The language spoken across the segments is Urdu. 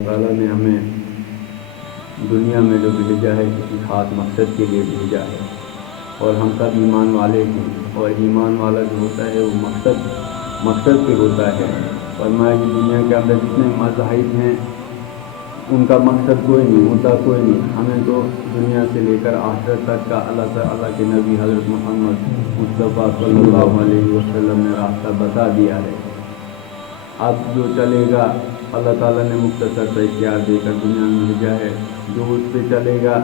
تعالیٰ نے ہمیں دنیا میں جو بھیجا ہے کسی خاص مقصد کے لیے بھیجا ہے، اور ہم سب ایمان والے ہیں، اور ایمان والا جو ہوتا ہے وہ مقصد پہ ہوتا ہے۔ فرمایا کہ دنیا کے اندر جتنے مذاہب ہیں ان کا مقصد کوئی نہیں ہوتا، کوئی نہیں۔ ہمیں تو دنیا سے لے کر آخرت تک کا اللہ کے نبی حضرت محمد مصطفیٰ صلی اللہ علیہ وسلم نے راستہ بتا دیا ہے۔ اب جو چلے گا اللہ تعالیٰ نے مختصر سا اختیار دے کر دنیا میں بھیجا ہے، جو اس پہ چلے گا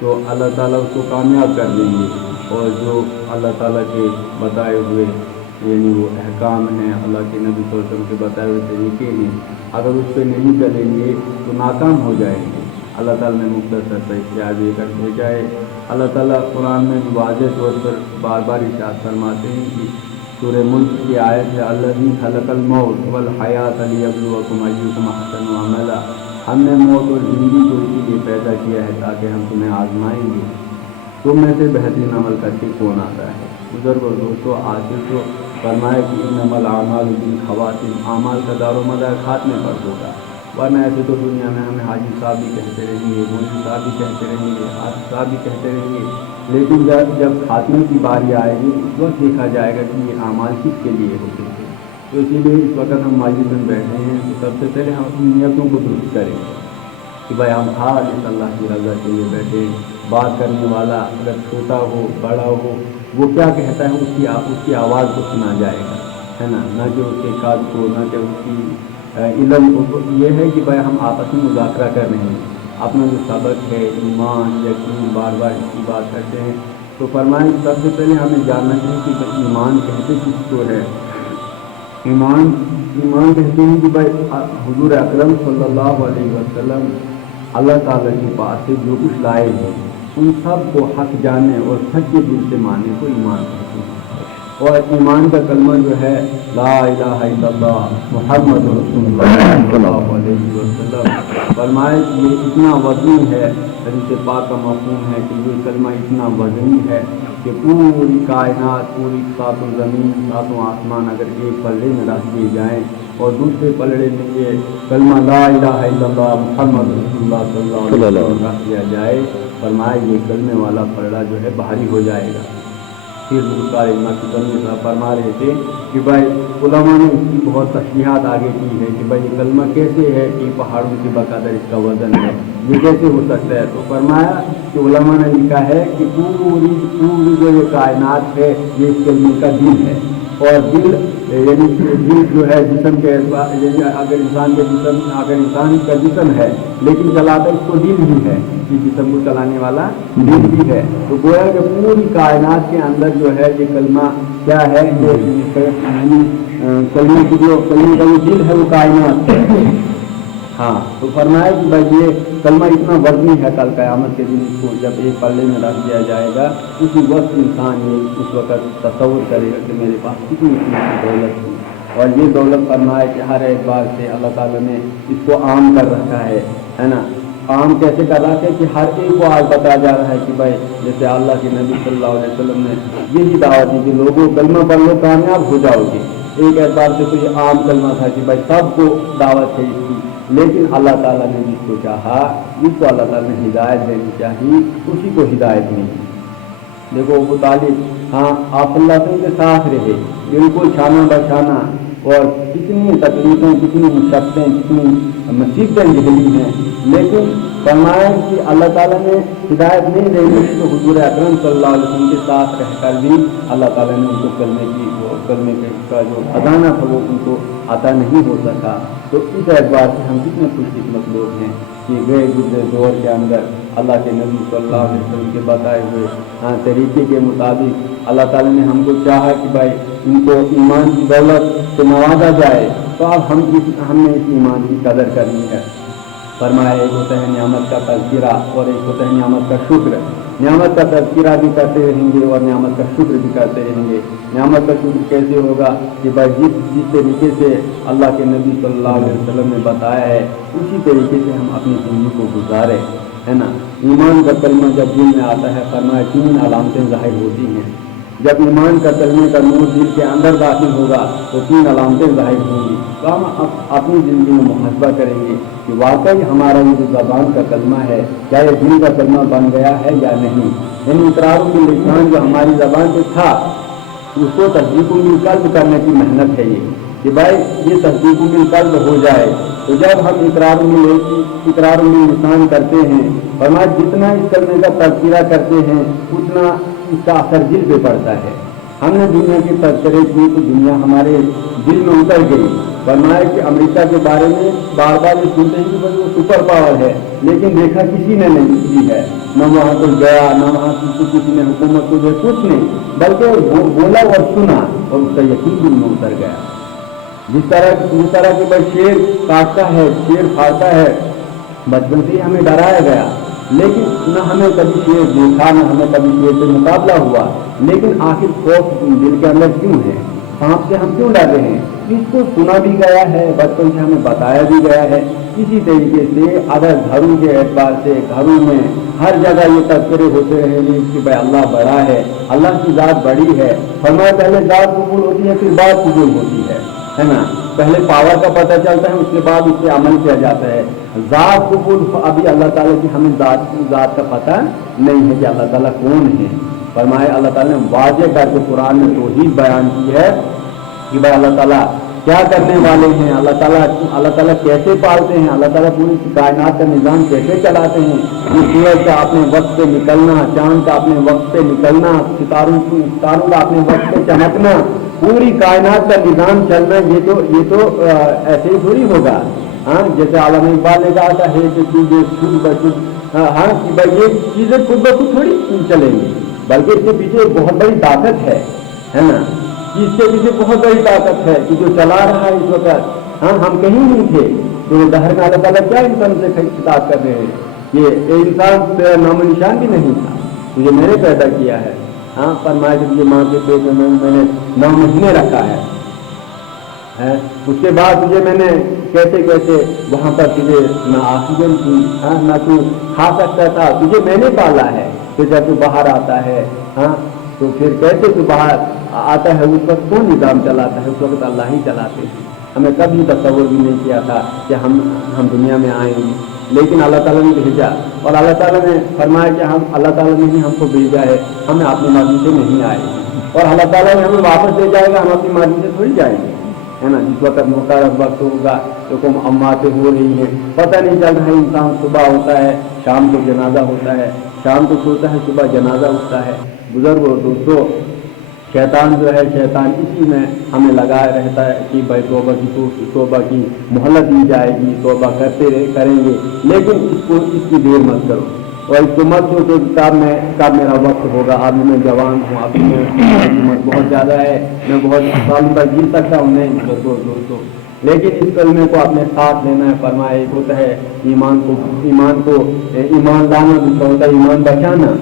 تو اللہ تعالیٰ اس کو کامیاب کر دیں گے، اور جو اللہ تعالیٰ کے بتائے ہوئے یعنی وہ احکام ہیں، اللہ کے نبی صلی اللہ علیہ وسلم کے بتائے ہوئے طریقے ہیں، اگر اس پہ نہیں چلیں گے تو ناکام ہو جائیں گے۔ اللہ تعالیٰ نے مختصر سا اختیار دے کر بھیجا ہے۔ اللہ تعالیٰ قرآن میں بھی واضح طور پر بار بار ارشاد فرماتے ہیں کہ سورہ ملک کی آیت ہے الذی خلق الموت والحیات لیبلوکم ایکم احسن عملا۔ ہم نے موت اور زندگی کو اسی لیے پیدا کیا ہے تاکہ ہم تمہیں آزمائیں گے، تم میں سے بہترین عمل کر کے کون آتا ہے۔ بزرگ اور دوستو، آخر تو فرمایا کہ انما الاعمال بالخواتیم، اعمال کا دار و مدار خاتمے پر ہوگا، ورنہ ایسے تو دنیا میں ہمیں حاجی صاحب بھی کہتے رہیں گے، مولوی صاحب بھی کہتے رہیں گے، حافظ صاحب بھی کہتے رہیں گے، لیکن جب خاتمے کی باری آئے گی اس وقت دیکھا جائے گا کہ یہ اعمال کس کے لیے ہوتے تھے۔ تو اسی لیے اس وقت ہم مجلس میں بیٹھے ہیں تو سب سے پہلے ہم اپنی نیتوں کو درست کریں کہ بھائی ہم خالص اللہ کی رضا کے لیے بیٹھے۔ بات کرنے والا اگر چھوٹا ہو بڑا ہو، وہ کیا کہتا ہے اس کی آواز کو سنا جائے گا، ہے نا، نہ کہ اس کے قد کو، نہ کہ اس کی علم کو۔ یہ ہے کہ بھائی ہم آپس میں مذاکرہ کر رہے ہیں، اپنا جو سبق ہے ایمان یقین بار بار اس کی بات کرتے ہیں۔ تو فرمائیں سب سے پہلے ہمیں جاننا چاہیے کہ ایمان کہتے کس کو ہے۔ ایمان کہتے ہیں کہ بھائی حضور اکرم صلی اللہ علیہ وسلم اللہ تعالیٰ کے پاس سے جو کچھ لائے ہیں ان سب کو حق جانے اور سچے دل سے ماننے کو ایمان کہتے ہیں۔ اور ایمان کا کلمہ جو ہے لا الہ الا اللہ محمد رسول اللہ صلی اللہ علیہ وسلم، فرمائے کہ یہ اتنا وزنی ہے، حدیث پاک کا مفہوم ہے کہ یہ کلمہ اتنا وزنی ہے کہ پوری کائنات، پوری ساتوں زمین ساتوں آسمان اگر ایک پلڑے میں رکھ دیے جائیں اور دوسرے پلڑے میں یہ کلمہ لا الہ الا اللہ محمد رسول اللہ صلی اللہ علیہ وسلم رکھ دیا جائے، فرمائے یہ کلمے والا پلڑا جو ہے بھاری ہو جائے گا۔ پھر فرما رہے تھے کہ بھائی علماء نے اس کی بہت تشریحات آگے کی ہے کہ بھائی یہ کلمہ کیسے ہے کہ پہاڑوں کی بقدر اس کا وزن ہے، یہ کیسے ہو سکتا ہے۔ تو فرمایا کہ علماء نے لکھا ہے کہ پوری جو یہ کائنات ہے یہ اس کلمے کا دل ہے، اور دل یعنی دل جو ہے جسم کے اگر انسان کا جسم ہے لیکن چلاتا اس کو دل ہی ہے، کہ جسم کو چلانے والا دل بھی ہے۔ تو گویا کہ پوری کائنات کے اندر جو ہے یہ کلمہ کیا ہے، کلمے کا جو دل ہے وہ کائنات ہے۔ ہاں، تو فرمایا کہ بھائی یہ کلمہ اتنا وزنی ہے، کل قیامت کے دن اس کو جب ایک پلڑے میں رکھ دیا جائے گا اسی وقت انسان یہ اس وقت تصور کرے گا کہ میرے پاس کتنی دولت تھی، اور یہ دولت فرمایا کہ ہر اعتبار سے اللہ تعالیٰ نے اس کو عام کر رکھا ہے نا۔ عام کیسے کر رہا ہے کہ ہر ایک کو آج بتایا جا رہا ہے کہ بھائی جیسے اللہ کے نبی صلی اللہ علیہ وسلم نے یہی دعوت دی کہ لوگوں کلمہ پڑھ لو کامیاب ہو جاؤ گے۔ ایک اعتبار سے تو یہ عام کلمہ تھا کہ بھائی سب کو دعوت ہے اس کی، لیکن اللہ تعالیٰ نے جس کو چاہا، جس کو اللہ تعالیٰ نے ہدایت دینی چاہی، اسی کو ہدایت ملی۔ دیکھو ابو طالب، ہاں آپ اللہ تعالیٰ کے ساتھ رہے بالکل چھانا بچھانا، اور کتنی تکلیفیں، کتنی مشقتیں، کتنی مصیبتیں جھیلی ہیں، لیکن فرمایا کہ اللہ تعالیٰ نے ہدایت نہیں دینی تو حضور اکرم صلی اللہ علیہ وسلم کے ساتھ رہ کر بھی اللہ تعالیٰ نے ان کو کلمے کا جو خزانہ تھا وہ ان کو عطا نہیں ہو سکا۔ تو اس اعتبار سے ہم کتنے خوش قسمت لوگ ہیں کہ گئے گزرے دور کے اندر اللہ کے نبی صلی اللہ علیہ وسلم کے بتائے ہوئے طریقے کے مطابق اللہ تعالیٰ نے ہم کو چاہا کہ بھائی ان کو ایمان کی دولت سے نوازا جائے، تو اب ہم نے اس ایمان کی قدر کرنی ہے۔ فرمایا ایک ہوتا ہے نعمت کا تذکرہ اور ایک ہوتا ہے نعمت کا شکر۔ نعمت کا تذکرہ بھی کرتے رہیں گے اور نعمت کا شکر بھی کرتے رہیں گے۔ نعمت کا شکر کیسے ہوگا کہ بھائی جس طریقے سے اللہ کے نبی صلی اللہ علیہ وسلم نے بتایا ہے اسی طریقے سے ہم اپنی زندگی کو گزارے، ہے نا۔ ایمان کا کلمہ جب دل میں آتا ہے فرمایا 3 علامتیں ظاہر ہوتی ہیں۔ جب ایمان کا کلمے کا نور دل کے اندر داخل ہوگا تو 3 علامتیں ظاہر ہوں گی. تو ہم اپنی زندگی میں محاسبہ کریں گے کہ واقعی ہمارا یہ جو زبان کا کلمہ ہے کیا یہ دل کا کلمہ بن گیا ہے یا نہیں. یعنی اقرار باللسان جو ہماری زبان پہ تھا اس کو تصدیق بالقلب کرنے کی محنت ہے یہ کہ بھائی یہ تصدیق بالقلب ہو جائے. تو جب ہم اقرار باللسان کرتے ہیں فرمایا جتنا اس کلمے کا تذکرہ کرتے ہیں اتنا اس کا اثر دل پہ پڑتا ہے. ہم نے دنیا کی تذکرے کی تو دنیا ہمارے دل میں اتر گئی. فرمایا کہ امریکہ کے بارے میں بار بار یہ سنتے ہیں کہ وہ سپر پاور ہے لیکن دیکھا کسی نے نہیں کی ہے. نہ وہاں کوئی گیا نہ وہاں کسی نے حکومت کو جو کچھ نہیں بلکہ بولا اور سنا اور اس کا یقین دل میں اتر گیا. جس طرح کہ بھائی شیر کاٹتا ہے شیر پھاڑتا ہے بچپن سے ہی ہمیں ڈرایا گیا لیکن نہ ہمیں کبھی شیر دیکھا نہ ہمیں کبھی شیر سے مقابلہ ہوا. لیکن آخر خوف دل کے اندر کیوں ہے؟ سانپ سے ہم کیوں ڈرتے ہیں؟ اس کو سنا بھی گیا ہے بچپن سے ہمیں بتایا بھی گیا ہے. اسی طریقے سے اگر گھروں کے اعتبار سے گھروں میں ہر جگہ یہ تذکرے ہوتے رہیں گے کہ بھائی اللہ بڑا ہے اللہ کی ذات بڑی ہے. فرمایا پہلے ذات قبول ہوتی ہے پھر بات قبول ہوتی ہے نا. پہلے پاور کا پتہ چلتا ہے اس کے بعد اس پہ عمل کیا جاتا ہے. ذات قبول ابھی اللہ تعالیٰ کی ہمیں ذات کا پتہ نہیں ہے کہ اللہ تعالیٰ کون ہے. فرمایا اللہ تعالیٰ نے واضح کر کے قرآن میں توحید بیان کی ہے کہ بھائی اللہ تعالیٰ کیا کرنے والے ہیں, اللہ تعالیٰ کیسے پالتے ہیں, اللہ تعالیٰ پوری کائنات کا نظام کیسے چلاتے ہیں. سورج کا اپنے وقت پہ نکلنا, چاند کا اپنے وقت پہ نکلنا, ستاروں کا اپنے وقت پہ چمکنا, پوری کائنات کا نظام چلنا, یہ تو ایسے ہی تھوڑی ہوگا. ہاں جیسے علامہ اقبال نے کہا تھا ہے کہ خود بخود ہاں کہ بھائی یہ چیزیں خود بخود تھوڑی چلیں گی بلکہ اس کے پیچھے ایک بہت بڑی طاقت ہے نا. اس کے پیچھے بہت بڑی طاقت ہے کہ جو چلا رہا ہے اس وقت. ہاں ہم کہیں نہیں تھے تو دہر میں اللہ تعالیٰ کیا انسان سے خطاب کر رہے ہیں کہ انسان تیرا نام و نشان بھی نہیں تھا تجھے میں نے پیدا کیا ہے. ہاں فرمایا کہ تجھے ماں کے پیٹ میں نے 9 مہینے رکھا ہے اس کے بعد تجھے میں نے کیسے وہاں پر تجھے نہ آکسیجن کی نہ تو کھا سکتا تھا, تجھے میں نے پالا ہے. پھر جب تو باہر آتا ہے ہاں تو پھر کیسے تو باہر آتا ہے اس وقت کون نظام چلاتا ہے؟ اس وقت اللہ ہی چلاتے ہیں. ہمیں کبھی تصور بھی نہیں کیا تھا کہ ہم دنیا میں آئیں گے لیکن اللہ تعالیٰ نے بھیجا اور اللہ تعالیٰ نے فرمایا کہ اللہ تعالیٰ نے ہی ہم کو بھیجا ہے, ہمیں اپنی مرضی سے نہیں آئے اور اللہ تعالیٰ نے ہمیں واپس لے جائے گا, ہم اپنی مرضی سے تھوڑی جائیں گے ہے نا. جس وقت مقرر وقت ہوگا تو اماتیں ہو رہی ہیں پتہ نہیں چل رہا ہے. انسان صبح ہوتا ہے شام کو جنازہ ہوتا ہے, شام کو سوتا ہے صبح جنازہ اٹھتا ہے. بزرگوں دوستوں شیطان جو ہے شیطان اسی میں ہمیں لگایا رہتا ہے کہ بھائی توبہ کی مہلت دی جائے گی, توبہ کریں گے لیکن اس کی دیر مت کرو اور اس کو مت سوچو کہ کب میرا وقت ہوگا. ابھی میں جوان ہوں, ابھی میں عمر بہت زیادہ ہے, میں بہت سال تک جی سکتا ہوں. نہیں دوستوں لیکن اس کلمے کو اپنے ساتھ لینا ہے. فرمایا ایک ہوتا ہے ایمان لانا, دوسرا ہوتا ہے ایمان بچانا.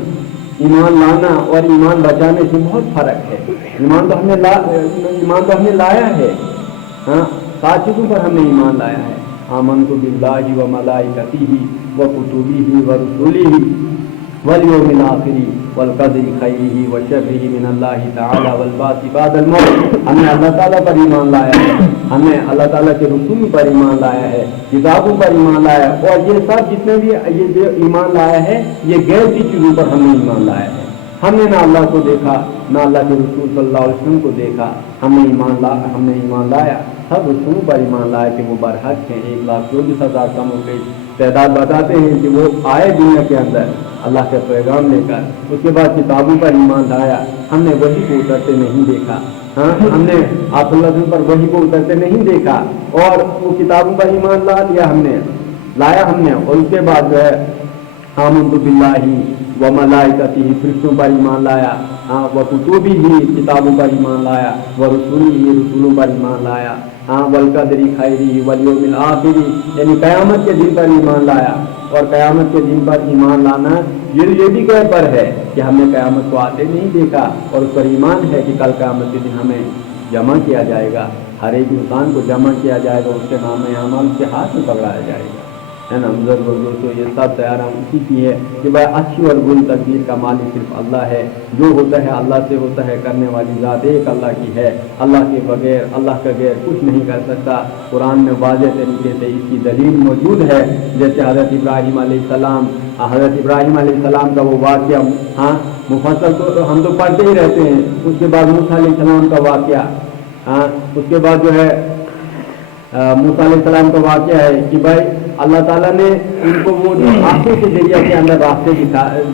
ایمان لانا اور ایمان بچانے سے بہت فرق ہے. ایمان تو ہم نے لایا ہے ہاں 7 چیزوں پر ہم نے ایمان لایا ہے. آمنت باللہ و ملائکتہ و کتبہ و رسلہ والیوم الآخر والقدر خیرہ و شرہ من اللہ تعالی والبعث بعد الموت. ہم نے اللہ تعالیٰ پر ایمان لایا ہے, ہم نے اللہ تعالیٰ کے رسول پر ایمان لایا ہے, کتابوں پر ایمان لایا ہے اور یہ سب جتنے بھی یہ جو ایمان لایا ہے یہ غیر کی چیزوں پر ہم نے ایمان لایا ہے. ہم نے نہ اللہ کو دیکھا نہ اللہ کے رسول صلی اللہ علیہ وسلم کو دیکھا, ہم نے ایمان لایا سب رسولوں پر ایمان لایا کہ وہ برحق ہیں. 1,24,000 کم ہو گئی تعداد بتاتے ہیں کہ وہ آئے دنیا کے اندر اللہ کا پیغام لے کر. اس کے بعد کتابوں پر ایمان لایا, ہم نے وحی کو اترتے نہیں دیکھا. ہاں ہم نے آپ اللہ وسلم پر وحی کو اترتے نہیں دیکھا اور وہ کتابوں پر ایمان لایا ہم نے. اور اس کے بعد جو ہے آمنت باللہ و ملائکتہ فرشتوں پر ایمان لایا, و کتبہ کتابوں پر ایمان لایا, و رسولہ رسولوں پر ایمان لایا, والقدر خیرہ والیوم الآخر یعنی قیامت کے دن پر ایمان لایا. اور قیامت کے دن پر ایمان لانا یہ بھی کہہ پر ہے کہ ہم نے قیامت کو آتے نہیں دیکھا اور اس پر ایمان ہے کہ کل قیامت کے دن ہمیں جمع کیا جائے گا. ہر ایک انسان کو جمع کیا جائے گا, اس کے نام اعمال اس کے ہاتھ میں پکڑایا جائے گا. ہے نا بزرگ اور دوستوں، یہ سب تیار ہم اسی کی ہے کہ بھائی اچھی اور بری تقدیر کا مالک صرف اللہ ہے، جو ہوتا ہے اللہ سے ہوتا ہے، کرنے والی ذات ایک اللہ کی ہے، اللہ کے بغیر اللہ کا غیر کچھ نہیں کر سکتا۔ قرآن میں واضح طریقے سے اس کی دلیل موجود ہے، جیسے حضرت ابراہیم علیہ السلام کا وہ واقعہ، ہاں مفصل تو ہم تو پڑھتے ہی رہتے ہیں، اس کے بعد موسیٰ علیہ السلام کا واقعہ، ہاں اس کے بعد جو ہے موسیٰ علیہ السلام کا واقعہ ہے کہ بھائی اللہ تعالیٰ نے ان کو وہ آنکھوں کے ذریعے کے اندر راستے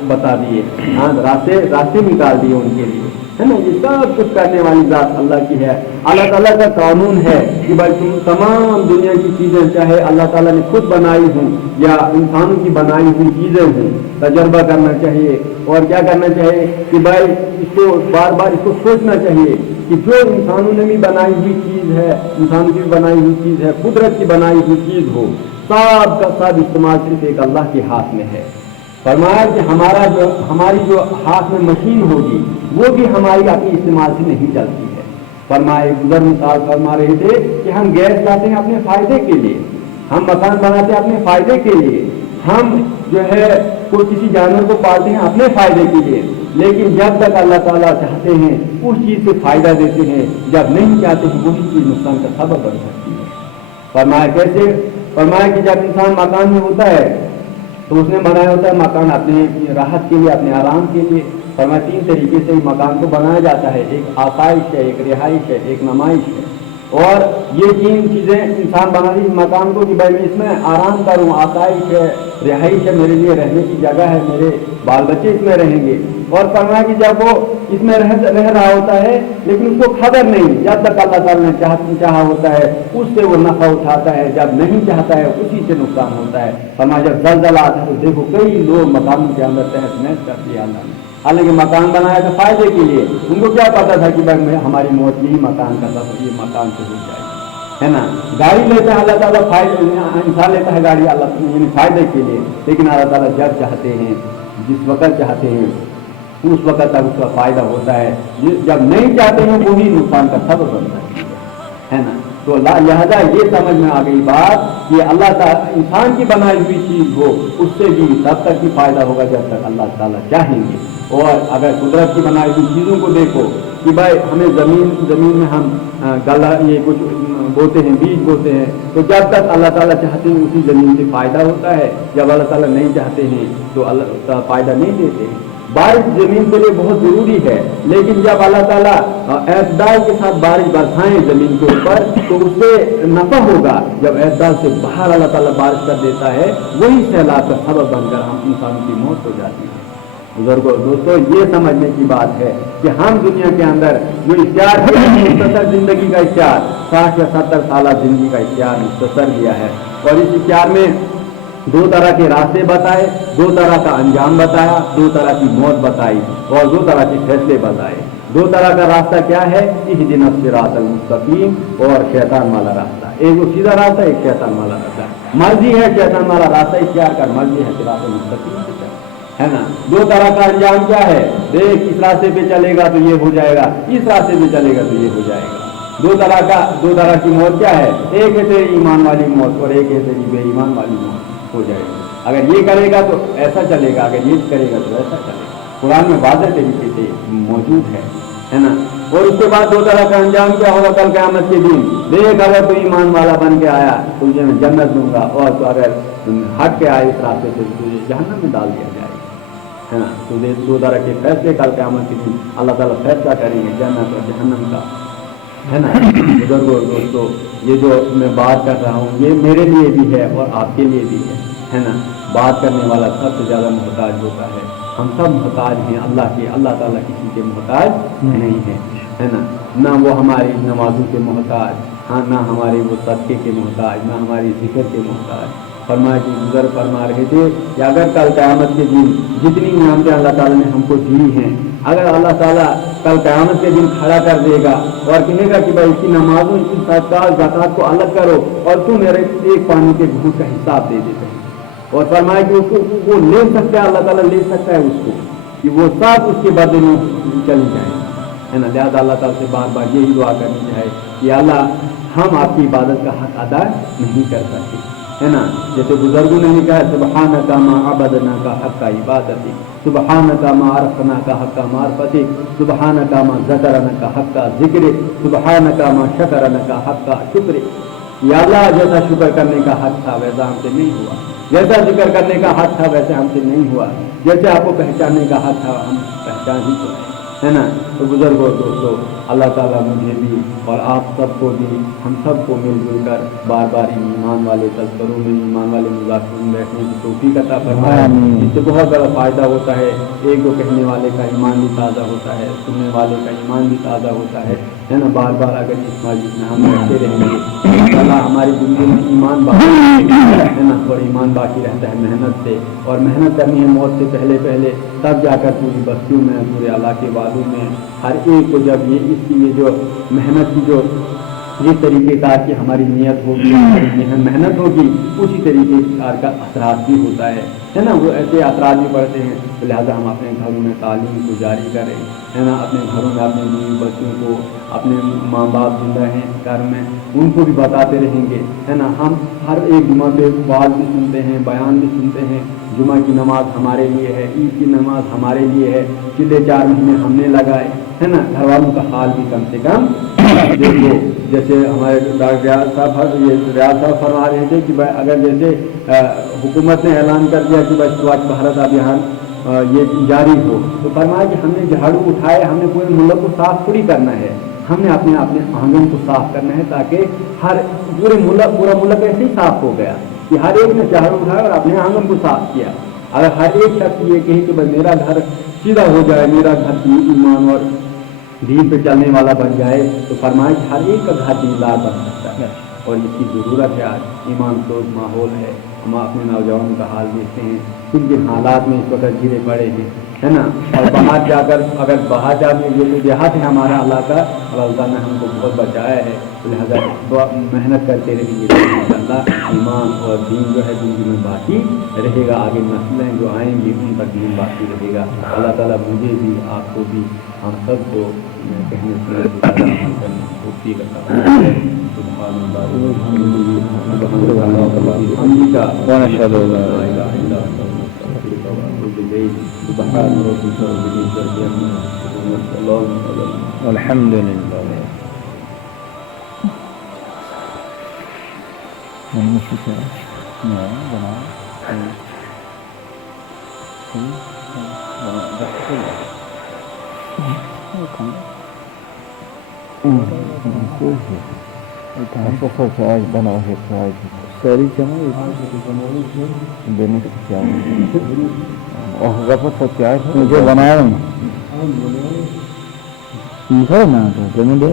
بتا دیے، ہاں راستے نکال دیے ان کے لیے، ہے نا۔ یہ سب کچھ کرنے والی ذات اللہ کی ہے۔ اللہ تعالیٰ کا قانون ہے کہ بھائی تم تمام دنیا کی چیزیں چاہے اللہ تعالیٰ نے خود بنائی ہوں یا انسانوں کی بنائی ہوئی چیزیں ہوں، تجربہ کرنا چاہیے اور کیا کرنا چاہیے کہ بھائی اس کو بار بار اس کو سوچنا چاہیے کہ جو انسانوں نے بھی بنائی ہوئی چیز ہے، انسانوں کی بنائی ہوئی چیز ہے، قدرت کی بنائی ہوئی چیز ہو، سب کا سب استعمال صرف ایک اللہ کے ہاتھ میں ہے۔ فرمایا کہ ہماری جو ہاتھ میں مشین ہوگی وہ بھی ہماری اپنی استعمال سے نہیں چلتی ہے۔ فرمایا گزر مثال فرما رہے تھے کہ ہم گیس لاتے ہیں اپنے فائدے کے لیے، ہم مکان بناتے ہیں اپنے فائدے کے لیے، ہم جو ہے کوئی کسی جانور کو پالتے ہیں اپنے فائدے کے لیے، لیکن جب تک اللہ تعالیٰ چاہتے ہیں اس چیز سے فائدہ دیتے ہیں، جب نہیں چاہتے ہیں وہی چیز نقصان کا سبب بن سکتی ہے۔ فرمایا کیسے؟ فرمایا کہ جب انسان مکان میں ہوتا ہے تو اس نے بنایا ہوتا ہے مکان اپنے راحت کے لیے، اپنے آرام کے لیے۔ فرمایا 3 طریقے سے مکان کو بنایا جاتا ہے، ایک آسائش ہے، ایک رہائش ہے، ایک نمائش ہے۔ اور یہ 3 چیزیں انسان بنا دی مکان کو کہ بھائی میں اس میں آرام کروں، آسائش ہے، رہائش ہے، میرے لیے رہنے کی جگہ ہے، میرے بال بچے اس میں رہیں گے۔ اور فرمایا کہ جب وہ اس میں رہ رہا ہوتا ہے لیکن اس کو خبر نہیں، جب تک اللہ تعالیٰ نے چاہا ہوتا ہے اس سے وہ نفع اٹھاتا ہے، جب نہیں چاہتا ہے اسی سے نقصان ہوتا ہے۔ فرمایا جب زلزلہ آتا ہے تو دیکھو کئی لوگ مکانوں کے اندر تحت محنت کر دیا اللہ نے، حالانکہ مکان بنایا تھا فائدے کے لیے، ان کو کیا پتا تھا کہ بھائی ہماری موت یہی مکان کا سبب، یہ مکان سے ہو جائے، ہے نا۔ گاڑی لیتا ہے اللہ تعالیٰ انسان لیتا ہے گاڑی اللہ یعنی فائدے کے لیے، لیکن اللہ تعالیٰ جب چاہتے ہیں، جس وقت چاہتے ہیں اس وقت تک اس کا فائدہ ہوتا ہے، جب نہیں چاہتے ہیں وہی نقصان کا سبب بنتا ہے نا۔ تو لہذا یہ سمجھ میں آ گئی بات کہ اللہ تعالیٰ انسان کی بنائی ہوئی چیز ہو اس سے بھی تب تک ہی فائدہ ہوگا جب تک اللہ تعالیٰ چاہیں گے۔ اور اگر قدرت کی بنائی ہوئی چیزوں کو دیکھو کہ بھائی ہمیں زمین میں ہم یہ کچھ بوتے ہیں، بیج بوتے ہیں، تو جب تک اللہ تعالیٰ چاہتے ہیں اسی زمین سے فائدہ ہوتا ہے، جب اللہ تعالیٰ نہیں چاہتے ہیں تو اللہ فائدہ نہیں دیتے ہیں۔ بارش زمین کے لیے بہت ضروری ہے، لیکن جب اللہ تعالیٰ اعتدال کے ساتھ بارش برسائیں زمین کے اوپر تو اس سے نفع ہوگا۔ جب اعتدال سے باہر اللہ تعالیٰ بارش کر دیتا ہے وہی سیلاب کا سبب بن کر ہم انسانوں کی موت ہو جاتی ہے۔ بزرگوں دوستوں یہ سمجھنے کی بات ہے کہ ہم دنیا کے اندر جو اختیار ہے مختصر زندگی کا اختیار، 60 یا 70 سالہ زندگی کا اختیار مختصر دیا ہے، اور اس اختیار میں 2 طرح کے راستے بتائے، 2 طرح کا انجام بتایا، 2 طرح کی موت بتائی اور 2 طرح کے فیصلے بتائے۔ 2 طرح کا راستہ کیا ہے؟ اہدنا الصراط المستقیم اور شیطان والا راستہ، ایک وہ سیدھا راستہ، ایک شیطان والا راستہ۔ مرضی ہے شیطان والا راستہ اختیار کر، مرضی ہے صراط المستقیم سے چل، ہے نا۔ 2 طرح کا انجام کیا ہے؟ دیکھ اس راستے پہ چلے گا تو یہ ہو جائے گا، اس راستے پہ چلے گا تو یہ ہو جائے گا۔ 2 طرح کی موت کیا ہے؟ ایک ہے تیری ایمان والی موت اور ایک ہے تیری بے ایمان والی موت ہو جائے گا۔ اگر یہ کرے گا تو ایسا چلے گا، اگر یہ کرے گا تو ایسا چلے گا۔ قرآن میں واضح طریقے سے موجود ہے نا۔ اور اس کے بعد 2 طرح کا انجام کیا ہوگا کل قیامت کے دن؟ دیکھ اگر تو ایمان والا بن کے آیا تو تجھے میں جنت دوں گا، اور تو اگر ہٹ کے آئے اس راستے سے تجھے جہنم میں ڈال دیا جائے گا، ہے نا۔ تو 2 طرح کے فیصلے کل قیامت کے دن اللہ تعالیٰ فیصلہ کریں گے جنت اور جہنم کا، ہے نا۔ بزرگوں دوستوں یہ جو میں بات کر رہا ہوں یہ میرے لیے بھی ہے اور آپ کے لیے بھی ہے نا۔ بات کرنے والا سب سے زیادہ محتاج ہوتا ہے، ہم سب محتاج ہیں اللہ کے، اللہ تعالیٰ کسی کے محتاج نہیں ہے نا۔ نہ وہ ہماری نمازوں کے محتاج، ہاں نہ ہمارے وہ صدقے کے محتاج، نہ ہماری ذکر کے محتاج۔ فرمایا کہ گزر فرما رہے تھے کہ اگر کل قیامت کے دن جتنی نعمتیں اللہ تعالیٰ نے ہم کو دی ہیں، اگر اللہ تعالیٰ کل قیامت کے دن کھڑا کر دے گا اور کہے گا کہ بھائی اس کی نمازوں، اس کی صدقات زکوٰۃ کو الگ کرو اور تم میرے ایک پانی کے گھونٹ کا حساب دے دیتے ہیں، اور فرمایا کہ اس کو وہ لے سکتا ہے، اللہ تعالیٰ لے سکتا ہے اس کو کہ وہ سب اس کے بدلے میں چلی جائیں، ہے نا۔ لہٰذا اللہ تعالیٰ سے بار بار یہی دعا کرنی چاہے کہ اللہ ہم آپ کی عبادت کا حق ادا نہیں کر سکتے، ہے نا. جیسے بزرگوں نے کہا سبحانک ما عبدناک حق عبادتی، سبحانک ما عرفناک حق معرفتی، سبحانک ما ذکرناک حق ذکر، سبحانک ما شکرناک حق شکر. یا اللہ جیسا شکر کرنے کا حق تھا ویسا ہم سے نہیں ہوا، جیسا ذکر کرنے کا حق تھا ویسے ہم سے نہیں ہوا، جیسے آپ کو پہچاننے کا حق تھا ہم پہچان ہی تو ہے نا. تو بزرگوں دوستو اللہ تعالیٰ مجھے بھی اور آپ سب کو بھی، ہم سب کو مل جل کر بار بار ایمان والے تذکروں میں، ایمان والے مذاکروں میں بیٹھنے کی توفیق عطا فرمائے. اس سے بہت بڑا فائدہ ہوتا ہے. ایک دو کہنے والے کا ایمان بھی تازہ ہوتا ہے، سننے والے کا ایمان بھی تازہ ہوتا ہے نا. بار بار اگر اس مسجد میں ہم بیٹھتے رہیں گے اللہ ہماری زندگی میں ایمان باقی ہے نا، اور ایمان باقی رہتا ہے محنت سے، اور محنت کرنی ہے موت سے پہلے پہلے، تب جا کر پوری بستیوں میں، پورے علاقے والوں میں ہر ایک کو جب یہ جو محنت کی جو جس طریقے کار کی ہماری نیت ہوگی، ہماری محنت ہوگی، اسی طریقے کار کا اثرات بھی ہوتا ہے نا. وہ ایسے اثرات بھی پڑتے ہیں. لہٰذا ہم اپنے گھروں میں تعلیم کو جاری کریں ہے نا، اپنے گھروں میں اپنے بیوی بچوں کو، اپنے ماں باپ زندہ ہیں گھر میں، ان کو بھی بتاتے رہیں گے ہے نا. ہم ہر ایک جمعہ پہ بات بھی سنتے ہیں، بیان بھی سنتے ہیں. جمعہ کی نماز ہمارے لیے ہے، عید کی نماز ہمارے لیے ہے، پچھلے 4 مہینے ہم نے لگائے ہے نا. گھر والوں کا حال بھی کم سے کم دیکھو. جیسے ہمارے ریاض صاحب فرما رہے تھے کہ بھائی اگر جیسے حکومت نے اعلان کر دیا کہ بھائی سوچھ بھارت ابھیان یہ جاری ہو، تو فرمایا کہ ہم نے جھاڑو اٹھائے، ہم نے پورے ملک کو صاف تھوڑی کرنا ہے، ہم نے اپنے آنگن کو صاف کرنا ہے، تاکہ پورا ملک ایسے ہی صاف ہو گیا کہ ہر ایک نے جھاڑو اٹھایا اور اپنے آنگن کو صاف کیا. اگر ہر ایک شخص یہ کہے کہ بھائی میرا گھر سیدھا ہو جائے، میرا گھر ایمان اور دین پہ چلنے والا بن جائے، تو فرمایا کہ ہر ایک کا گھر دیندار بن سکتا ہے. اور اس کی ضرورت ہے. آج ایمان سوز ماحول ہے. ہم اپنے نوجوانوں کا حال دیکھتے ہیں، کن کن حالات میں اس وقت گرے پڑے ہیں ہے نا. اور باہر جا کر اگر باہر جا کے یہ جو دیہات ہے ہمارا علاقہ، اللہ تعالیٰ نے ہم کو بہت بچایا ہے. لہٰذا محنت کرتے رہیں گے اللہ ایمان اور دین جو ہے زندگی میں باقی رہے گا. آگے نسلیں جو آئیں گی ان پر دین باقی رہے گا. اللہ تعالیٰ مجھے بھی، آپ کو بھی، ہم سب کو کہنے سے توفیق عطا فرمائے. سبحان اللہ الحمد للہ. ساری مجھے بنایا نا تو مجھے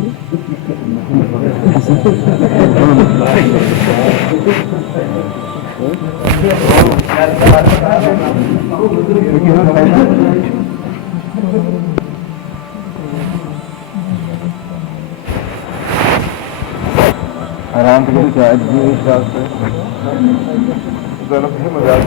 آرام سے کیا مزاج